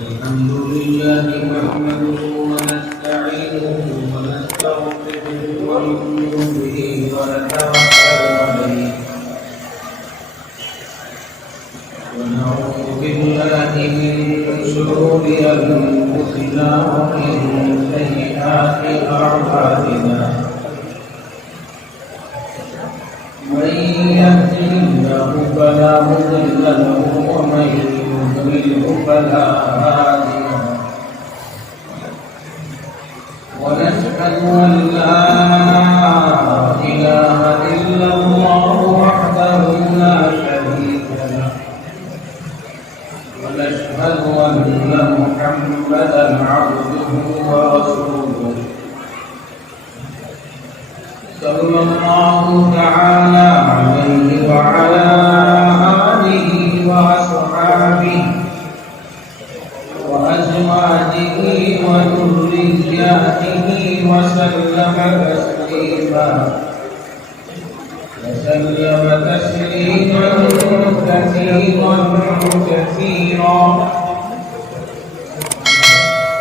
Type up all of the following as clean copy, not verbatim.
الحمد لله نحمده ونستعينه ونستغفره ونؤمن به ونتوكل عليه ونعوذ بالله من شرور أنفسنا ومن سيئات أعمالنا من يهده الله فلا مضل له ومن يضلل فلا هادي له ونشهد أن لا إله إلا الله وحده لا شريك له ونشهد أن محمدا عبده ورسوله صلى الله تعالى عليه وعلى آله وأصحابه وأزواجه وذرياته وسلم تسليما كثيرا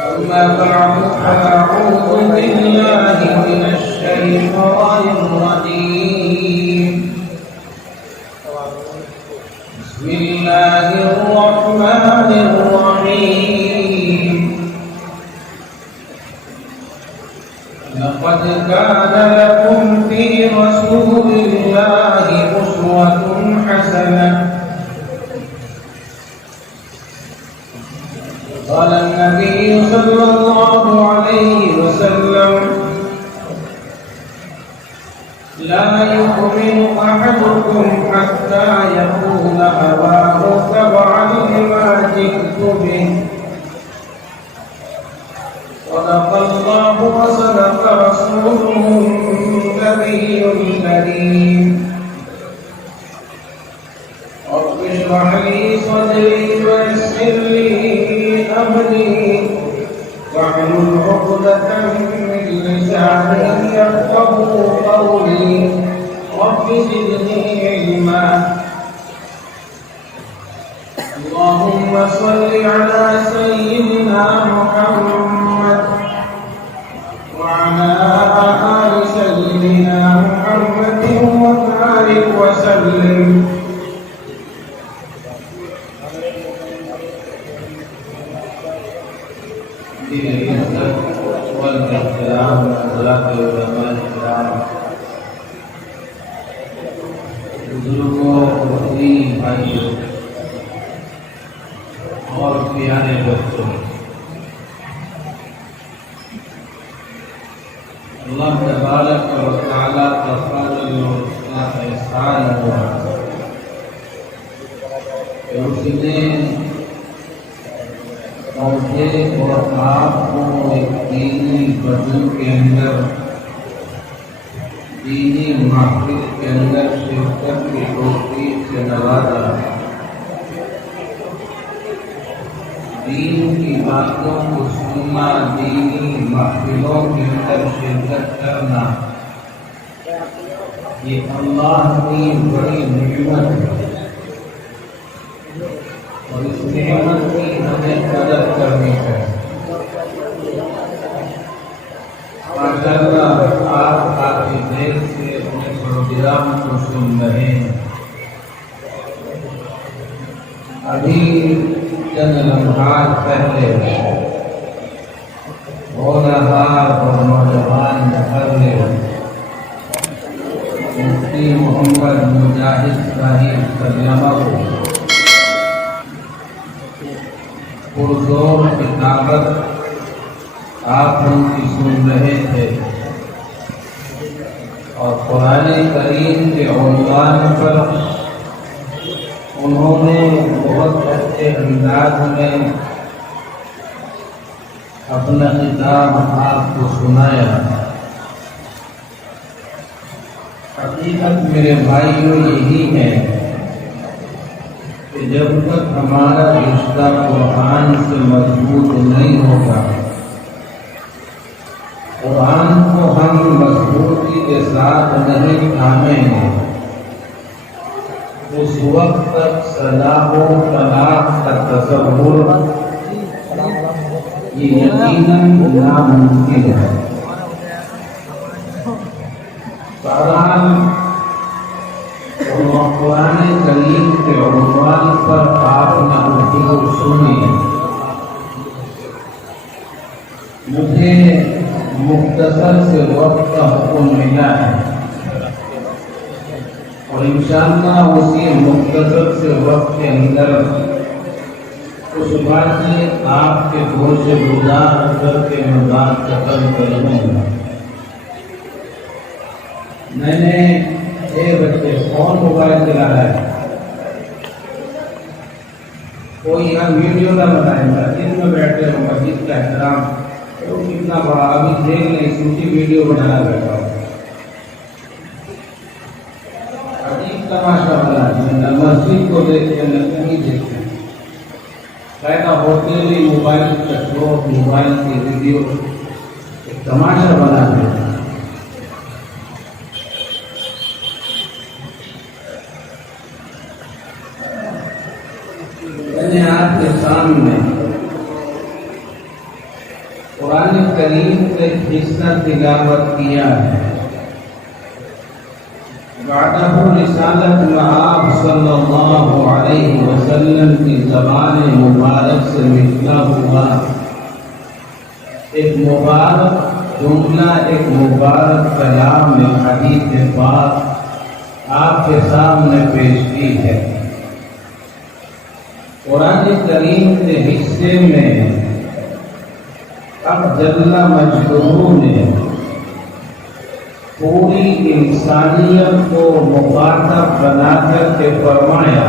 أما بعد فأعوذ بالله من الشيطان الرجيم بسم الله الرحمن الرحيم لقد كان لكم في رسول الله أسوة حسنة قال النبي صلى الله عليه وسلم لا يؤمن أحدكم حتى يكون هواه تبعا لما جئت به صدق الله وصدق رسوله النبي الكريم رب اشرح لي صدري ويسر لي أمري واحلل عقدة من لساني يفقهوا قولي رب زدني علما اللهم صل على سيدنا محمد وعلى آل سيدنا محمد وبارك وسلم والإحترام حضرات علماء الكرام بزرگوں بھائی بھائیوں اور پیارے بچوں اللہ تبارک و تعالی کا فضل اور احسان ہوا کہ اس نے مجھے اور آپ کو ایک دینی بدل کے اندر دینی محفل کے اندر شرکت کی توفیق سے نوازا دین کی باتوں کو سننا دینی محفلوں کے اندر شرکت کرنا یہ اللہ کی بڑی نعمت ہے اور اس نعمت کی ہمیں قدر کرنی ہے ماشاءاللہ آپ کافی دیر سے اپنے پروگرام کو سن رہے ہیں ابھی چند لمحات پہلے ہونہار اور نوجوان محرر مفتی محمد مجاہد صاحب سلامہ پرزور کتابت آپ ان کی سن رہے تھے اور قرآن کریم کے عنوان پر انہوں نے بہت اچھے انداز میں اپنا خطاب آپ کو سنایا حقیقت میرے بھائیوں یہی ہے کہ جب تک ہمارا رشتہ قرآن سے مضبوط نہیں ہوگا قرآن کو ہم مضبوطی کے ساتھ نہیں تھامیں گے اس وقت تک صلاح و فلاح کا تصور یہ یقیناً ناممکن ہے۔ بہرحال قرآن کریم کے عنوان پر آپ نے گفتگو سنی، مجھے مختصر سے وقت کا حکم ملا ہے اور انشاءاللہ اسی مختصر سے وقت کے اندر اس بات آپ کے گوش گزار کر کے میں بات ختم کروں گا۔ میں نے ایک بچے فون موبائل چلا رہا ہے، کوئی یہاں ویڈیو نہ بنائے گا، دن میں بیٹھے ہوں مسجد کا احترام تو کتنا بڑا، ابھی دیکھ لیں چھوٹی ویڈیو بنانا بیٹھا ہوں، عجیب تماشا بنا، مسجد کو دیکھتے ہیں کہیں دیکھتے ہیں، پیدا ہوتے ہوئے موبائل کا شوق، موبائل کی ویڈیو ایک تماشا بنا دیتے ہیں۔ میں نے آپ کے سامنے قرآن کریم کا حصہ تلاوت کیا ہے۔ بعدہ رسالت مآب صلی اللہ علیہ وسلم کی زبان مبارک سے نکلا ہوا ایک مبارک جملہ، ایک مبارک کلام میں حدیث پاک آپ کے سامنے پیش کی ہے۔ قرآن کریم کے حصے میں اب جل مجدہ نے پوری انسانیت کو مخاطب بنا کر کے فرمایا،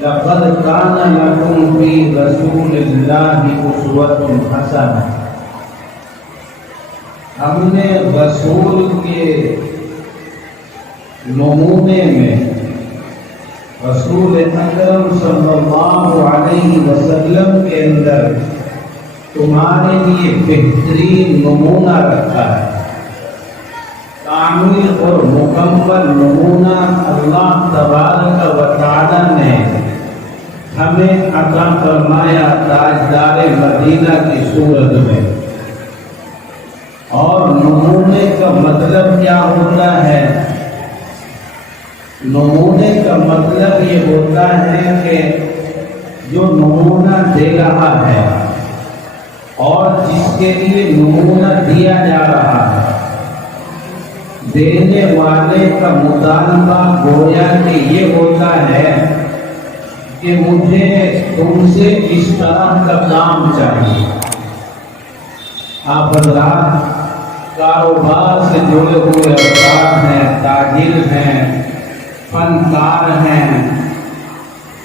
لقد کان لکم فی رسول اللہ اسوۃ حسنہ۔ ہم نے رسول کے نمونے میں رسول اکرم صلی اللہ علیہ وسلم کے اندر تمہارے لیے بہترین نمونہ رکھا ہے، کامل اور مکمل نمونہ اللہ تبارک و تعالی نے ہمیں عطا فرمایا تاجدار مدینہ کی صورت میں۔ اور نمونے کا مطلب کیا ہوتا ہے؟ نمونے کا مطلب یہ ہوتا ہے کہ جو نمونہ دے رہا ہے اور جس کے لیے نمونہ دیا جا رہا ہے، دینے والے کا مطالبہ گویا کہ یہ ہوتا ہے کہ مجھے تم سے اس طرح کا کام چاہیے۔ آپ حضرات کاروبار سے جڑے ہوئے افراد ہیں، تاجر ہیں، فنکار ہیں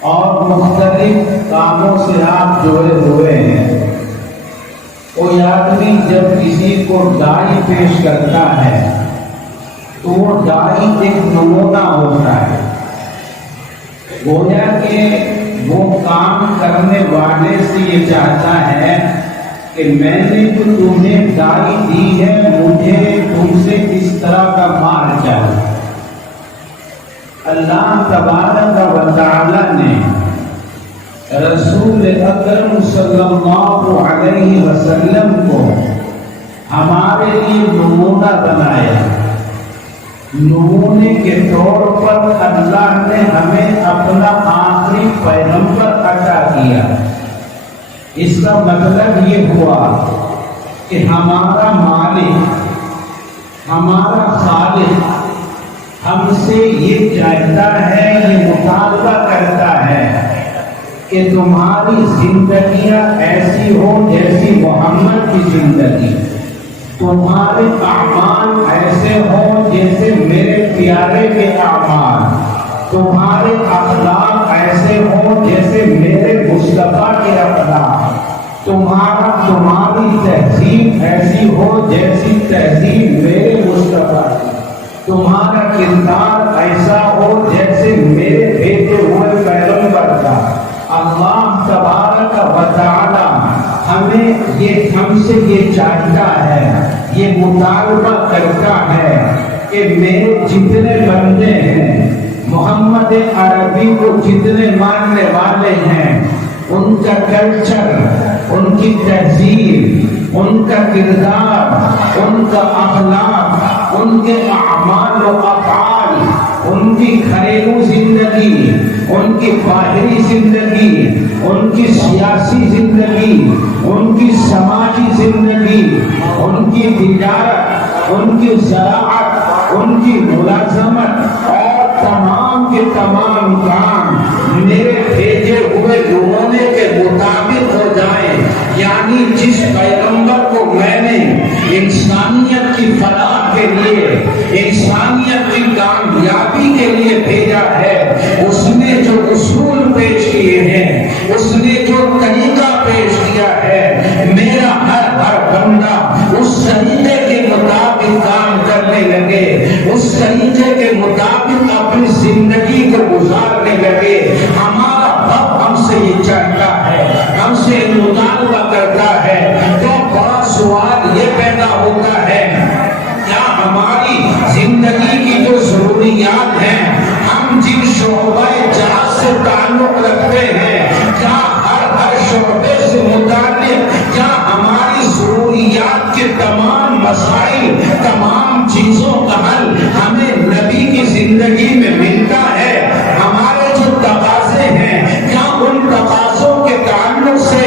اور مختلف کاموں سے آپ جڑے ہوئے ہیں۔ کوئی آدمی جب کسی کو دائی پیش کرتا ہے تو وہ دائی ایک نمونہ ہوتا ہے، گویا کہ وہ کام کرنے والے سے یہ چاہتا ہے کہ میں نے تو تمہیں دائی دی ہے، مجھے تم سے اس طرح کا مال چاہیے۔ اللہ تبارک و تعالی نے رسول اکرم صلی اللہ علیہ وسلم کو ہمارے لیے نمونہ بنایا۔ نمونے کے طور پر اللہ نے ہمیں اپنا آخری پیغمبر عطا کیا۔ اس کا مطلب یہ ہوا کہ ہمارا مالک، ہمارا خالق ہم سے یہ چاہتا ہے، یہ مطالبہ کرتا ہے کہ تمہاری زندگیاں ایسی ہو جیسی محمد کی زندگی، تمہارے اعمال ایسے ہوں جیسے میرے پیارے کے اعمال، تمہارے اخلاق ایسے ہوں جیسے میرے مصطفیٰ کے اخلاق، تمہاری تہذیب ایسی ہو جیسی تہذیب میرے مصطفیٰ کی، تمہارا کردار ایسا ہو جیسے میرے بھیجے ہوئے پیغمبر کا۔ اللہ تبارک و تعالی ہم سے یہ چاہتا ہے، یہ مطالبہ کرتا ہے کہ میرے جتنے بندے ہیں، محمد عربی کو جتنے ماننے والے ہیں، ان کا کلچر، ان کی تہذیب، ان کا کردار، ان کا اخلاق، ان کے اعمال و افعال، ان کی گھریلو زندگی، ان کی باہری زندگی، ان کی سیاسی زندگی، ان کی سماجی زندگی، ان کی تجارت، ان کی زراعت، ان کی ملازمت اور تمام کے تمام کام میرے بھیجے ہوئے زمانے کے مطابق ہو جائیں، یعنی جس پیغمبر کو میں نے انسانیت کی فلاح کے لیے، انسانیت کی کامیابی کے لیے بھیجا ہے، اس نے جو اصول پیش کیے ہیں، اس نے جو طریقہ پیش کیا ہے، میرا ہر بندہ اس طریقے کے مطابق کام کرنے لگے، اس طریقے کے مطابق اپنی زندگی کو گزارنے لگے۔ ہمارا رب ہم سے یہ چاہتا ہے، ہم سے مطالبہ کرتا ہے، تو بڑا سوال یہ پیدا ہوتا ہے، کیا ہماری زندگی کی جو ضروریات ہیں، ہم جن شعبہ جات سے تعلق رکھتے ہیں، کیا ہر شعبے سے متعلق، کیا ہماری ضروریات کے تمام مسائل، تمام چیزوں کا حل ہمیں نبی کی زندگی میں ملتا ہے؟ ہمارے جو تقاضے ہیں، کیا ان تقاضوں کے تعلق سے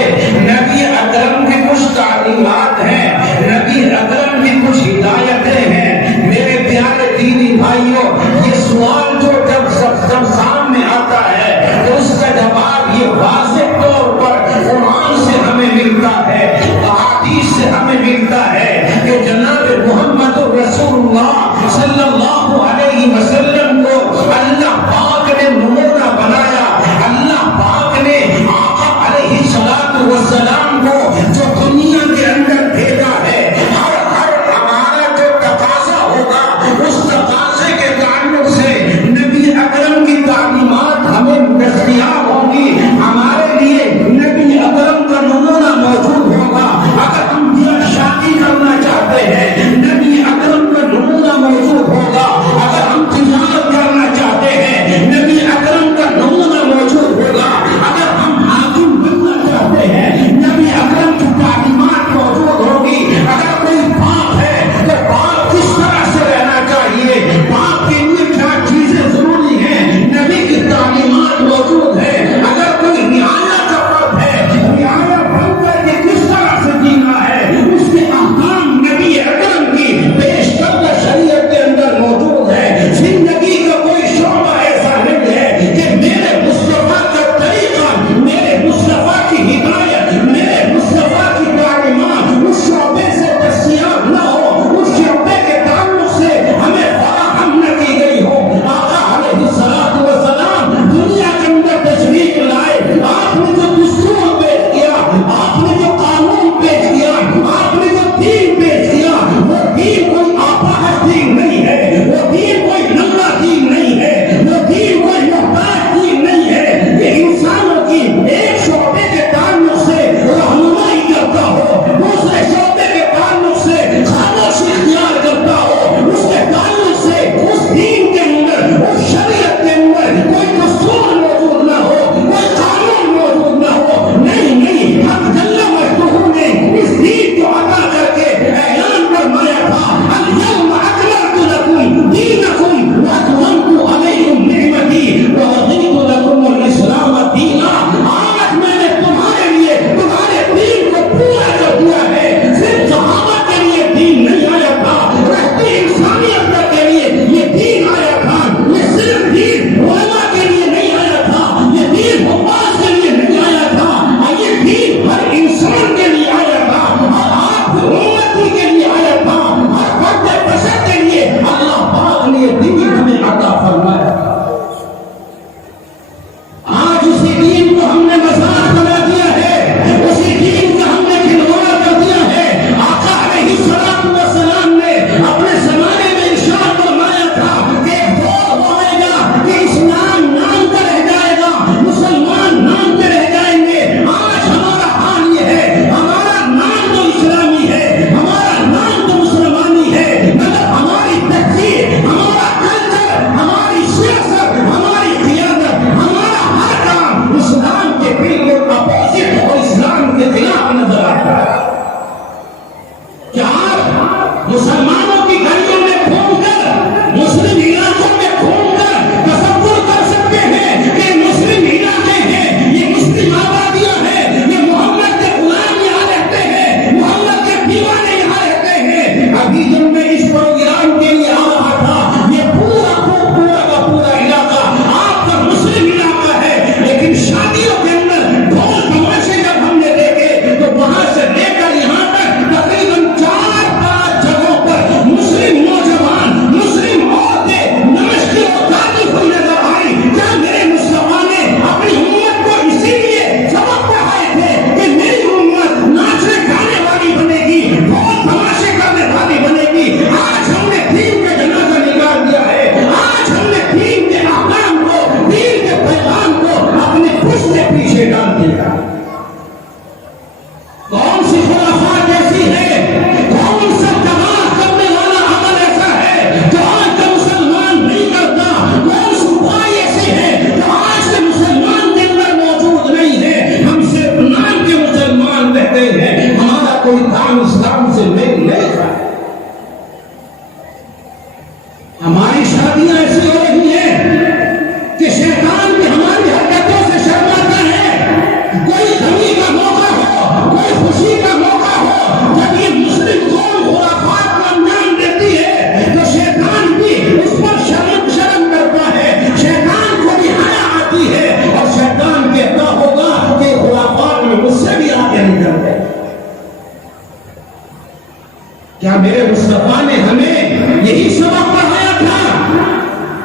میرے مصطفیٰ نے ہمیں یہی سبق پڑھایا تھا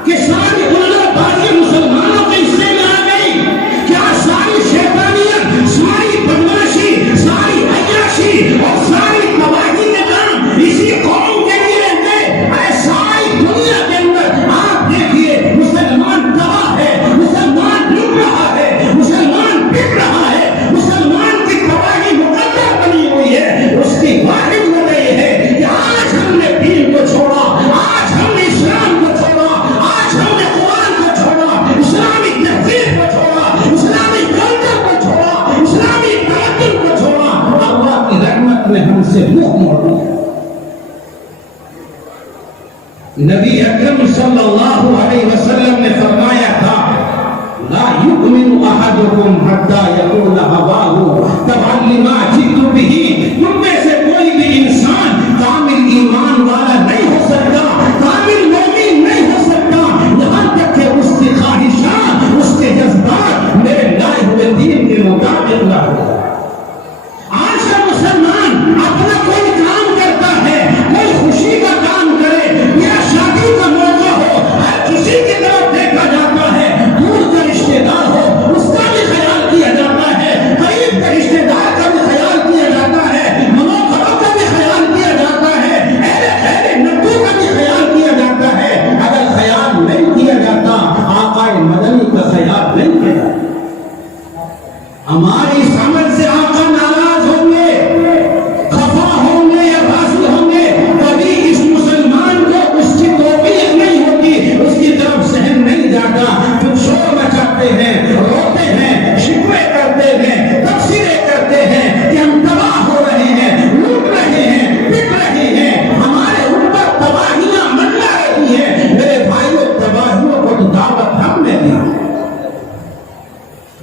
کہ ساری علم بازی مسلمانوں کے حصے میں آ گئی. کیا ساری شیطانیت، ساری بدماشی، ساری عیاشی اور ساری تباہی کے کام اسی قوم کے لیے رہتے؟ ساری دنیا کے اندر آپ دیکھیے مسلمان تباہ ہے، مسلمان ڈوب رہا ہے، مسلمان بک رہا ہے، مسلمان کی تباہی مقدر بنی ہوئی ہے. اس کی واحد وجہ یہ ہے کہ آج ہم نے دین کو چھوڑا، آج ہم نے اسلام کو چھوڑا، آج ہم نے قرآن کو چھوڑا، اسلامی تہذیب کو چھوڑا، اسلامی کلچر کو چھوڑا، اسلامی تمدن کو چھوڑا. اللہ کی رحمت نے ہم سے منہ موڑ لیا. نبی اکرم صلی اللہ علیہ وسلم نے فرمایا تھا لا یؤمن احدکم حتی یقول ہواہ تبعا لما جئت بہ. تم میں سے کوئی بھی انسان کامل ایمان والا نہیں ہو سکتا، کامل مومن نہیں ہو سکتا یہاں تک کہ اس کی خواہشات، اس کے جذبات میرے لائے ہوئے دین کے مطابق نہ ہو. آج کا مسلمان اپنا کوئی کام کرتا ہے، کوئی خوشی کا کام کرے یا شادی کا موقع ہو، ہر کسی کی طرف دیکھا جاتا ہے. دور کا رشتے دار ہو اس کا بھی خیال کیا جاتا ہے، قریب کا رشتے دار کا بھی خیال کیا جاتا ہے، منوکروں کا بھی خیال کیا جاتا ہے، اہل نبو کا بھی خیال کیا جاتا ہے. اگر خیال نہیں کیا جاتا آقا مدنی کا خیال نہیں کیا جاتا. ہماری سمجھ سے آقا ناراض ہوں گے، خفا ہوں گے یا راضی ہوں گے، کبھی اس مسلمان کو اس کی توفیق نہیں ہوتی، اس کی طرف ذہن نہیں جاتا. پھر شور مچاتے ہیں، روتے ہیں، شکوے کرتے ہیں، تبصرے کرتے ہیں کہ ہم تباہ ہو رہے ہیں، لوٹ رہے ہیں، بک رہے ہیں، ہمارے اوپر تباہیاں منڈلا رہی ہیں. میرے بھائیوں، تباہیوں کو تو دعوت ہم نے دی،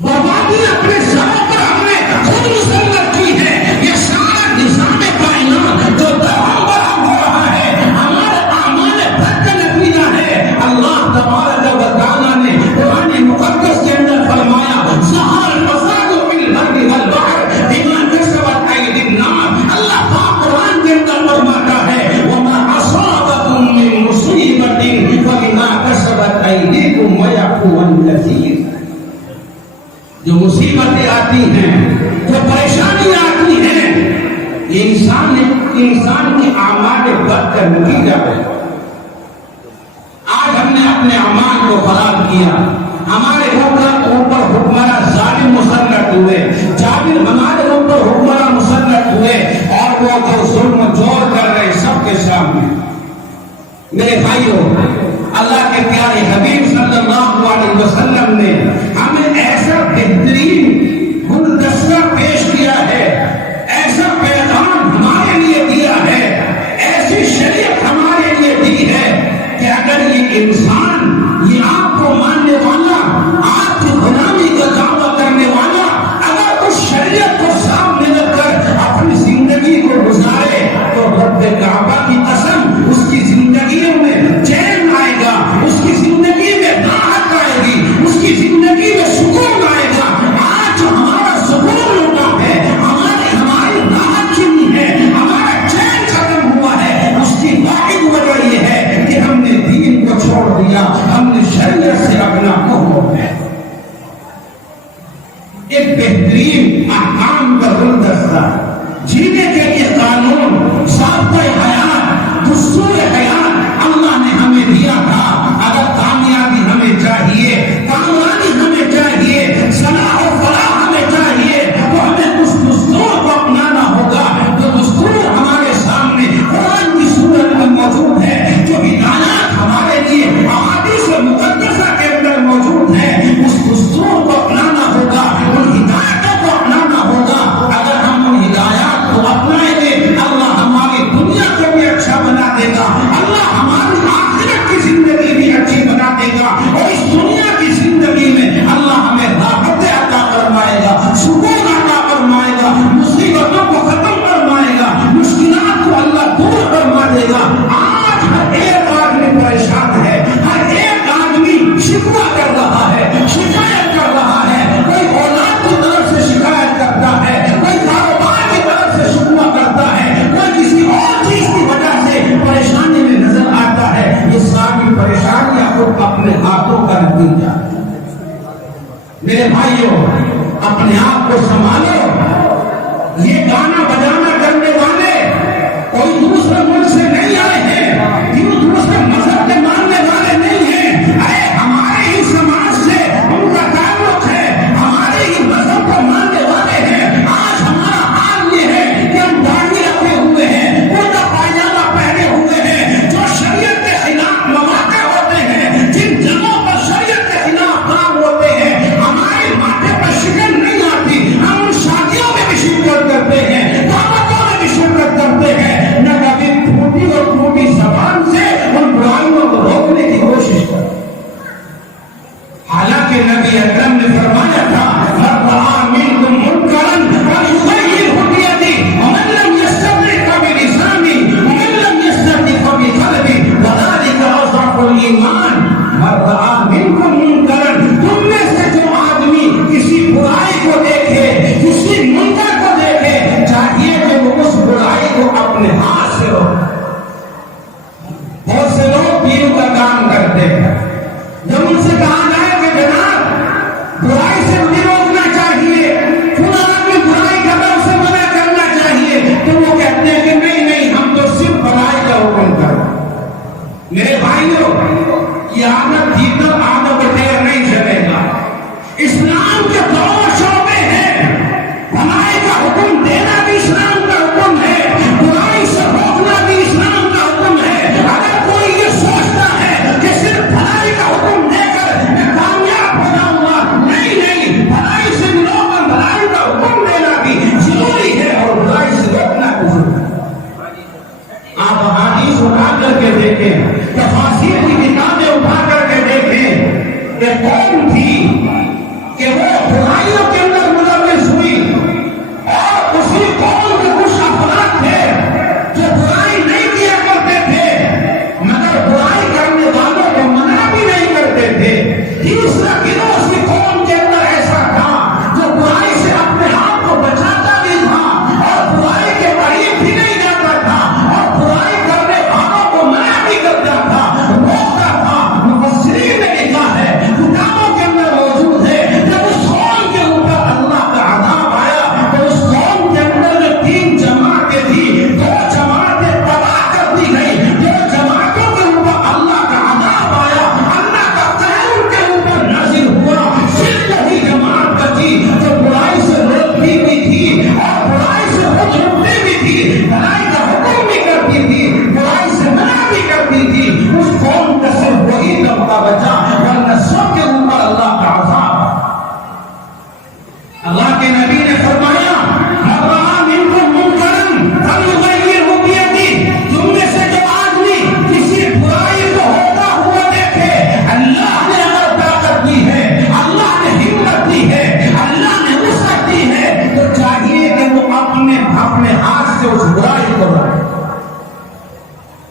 بربادی اپنے سروں پر ہم نے خود مسلط کی ہے. یہ سارا نظام کائنات جو درہم برہم ہو رہا ہے ہمارے اعمال بد کا نتیجہ ہے. اللہ تبارک و تعالیٰ نے قرآن مقدس کے اندر فرمایا ظہر الفساد فی البر والبحر بما کسبت ایدی الناس. اللہ پاک قرآن کے اندر فرماتا ہے وما اصابکم من مصیبت فبما کسبت ایدیکم ویعفو عن کثیر. جو مصیبتیں آتی ہیں، جو پریشانیاں آتی ہیں، یہ انسان کے اعمال بد کا نتیجہ ہے. آج ہم نے اپنے اعمال کو خراب کیا، ہمارے اوپر حکمراں ظالم مسلط ہوئے، جابر ہمارے اوپر حکمراں مسلط ہوئے اور وہ جو ظلم جور کر رہے سب کے سامنے. میرے بھائیوں، اللہ کے پیارے حبیب صلی اللہ علیہ وسلم نے ہمیں ایسا بہترین گلدستہ پیش کیا ہے، ایسا پیغام ہمارے لیے دیا ہے، ایسی شریعت ہمارے لیے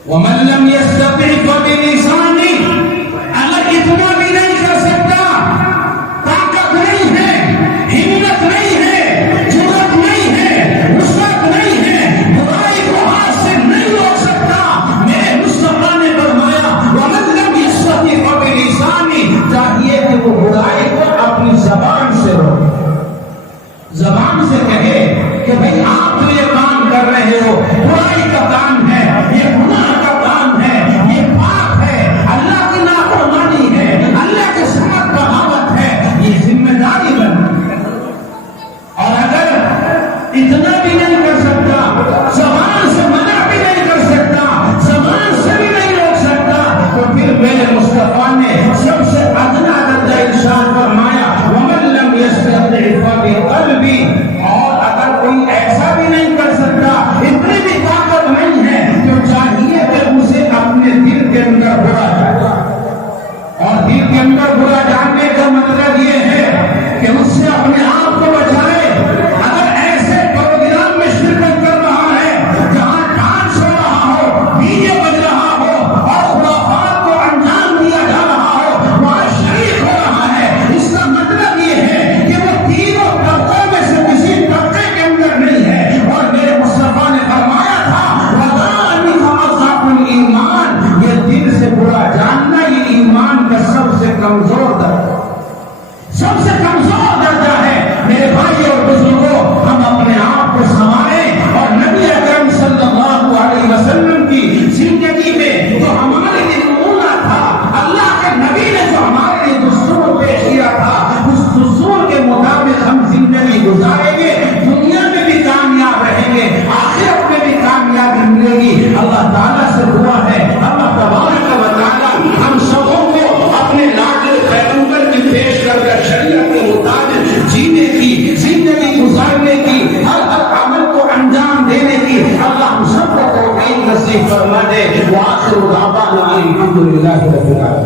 ومن لم يستطع فبلسانه، اگر اتنا بھی نہیں کر سکتا، طاقت نہیں ہے، ہمت نہیں ہے، جرأت نہیں ہے، وسعت نہیں ہے، برائی کو ہاتھ سے نہیں روک سکتا، میرے مصطفیٰ نے فرمایا ومن لم يستطع فبلسانه، چاہیے کہ وہ برائی کو اپنی زبان سے روکے، زبان سے کہے کہ بھئی آپ تو یہ کام کر رہے ہو، برائی کا کام ہے، یہ گناہ کا کام ہے، یہ پاپ ہے، اللہ کی نافرمانی ہے، اللہ کے ساتھ بغاوت ہے، یہ ذمہ داری بنتی ہے۔ اور اگر اتنا بھی نہیں کر سکتا، زبان سے منع بھی نہیں کر سکتا، زبان سے بھی نہیں روک سکتا، تو پھر میرے مصطفیٰ نے سب سے ادنا درجہ ارشاد فرمایا ومن لم يستطع فبقلبی، اور اگر کوئی ایسا بھی نہیں کر سکتا، اتنی بھی طاقت نہیں ہے، تو چاہیے کہ اسے اپنے دل کے اندر برا جانا، اور دل کے اندر برا جاننے کا مطلب یہ ہے کہ اس سے اپنے آپ کو بچائے۔ اگر ایسے پروگرام میں شرکت کر رہا ہے جہاں ڈانس ہو رہا ہو، ڈی جے بج رہا ہو اور خرافات کو انجام دیا جا رہا ہو، وہاں شریک ہو رہا ہے، اس کا مطلب یہ ہے کہ وہ تینوں طبقوں میں سے کسی طبقے کے اندر نہیں ہے۔ اور میرے مصطفیٰ نے فرمایا تھا وَذَلِكَ أَضْعَفُ الْإِيمَانِ، یہ دل سے برا جاننا یہ ایمان کا سب سے کمزور درجہ، سب سے کمزور درجہ ہے۔ میرے بھائی اور بزرگوں، ہم اپنے آپ کو سنواریں اور نبی اکرم صلی اللہ علیہ وسلم کی زندگی میں جو ہمارے لیے نمونہ تھا، اللہ کے نبی نے جو ہمارے لیے دستور پیش کیا تھا، اس دستور کے مطابق ہم زندگی گزاریں گے، دنیا میں بھی کامیاب رہیں گے، آخرت میں بھی کامیابی ملے گی۔ اللہ تعالیٰ سے دعا ہے اللہ تبارک و تعالیٰ ہم سبوں کو اپنے لاڈلے پیغمبر کی پیش کردہ شریعت کے مطابق جینے کی، زندگی گزارنے کی، ہر عمل کو انجام دینے کی اللہ ہم سب کو توفیق نصیب فرما دے۔ وآخر دعوانا الحمد للہ رب العالمین۔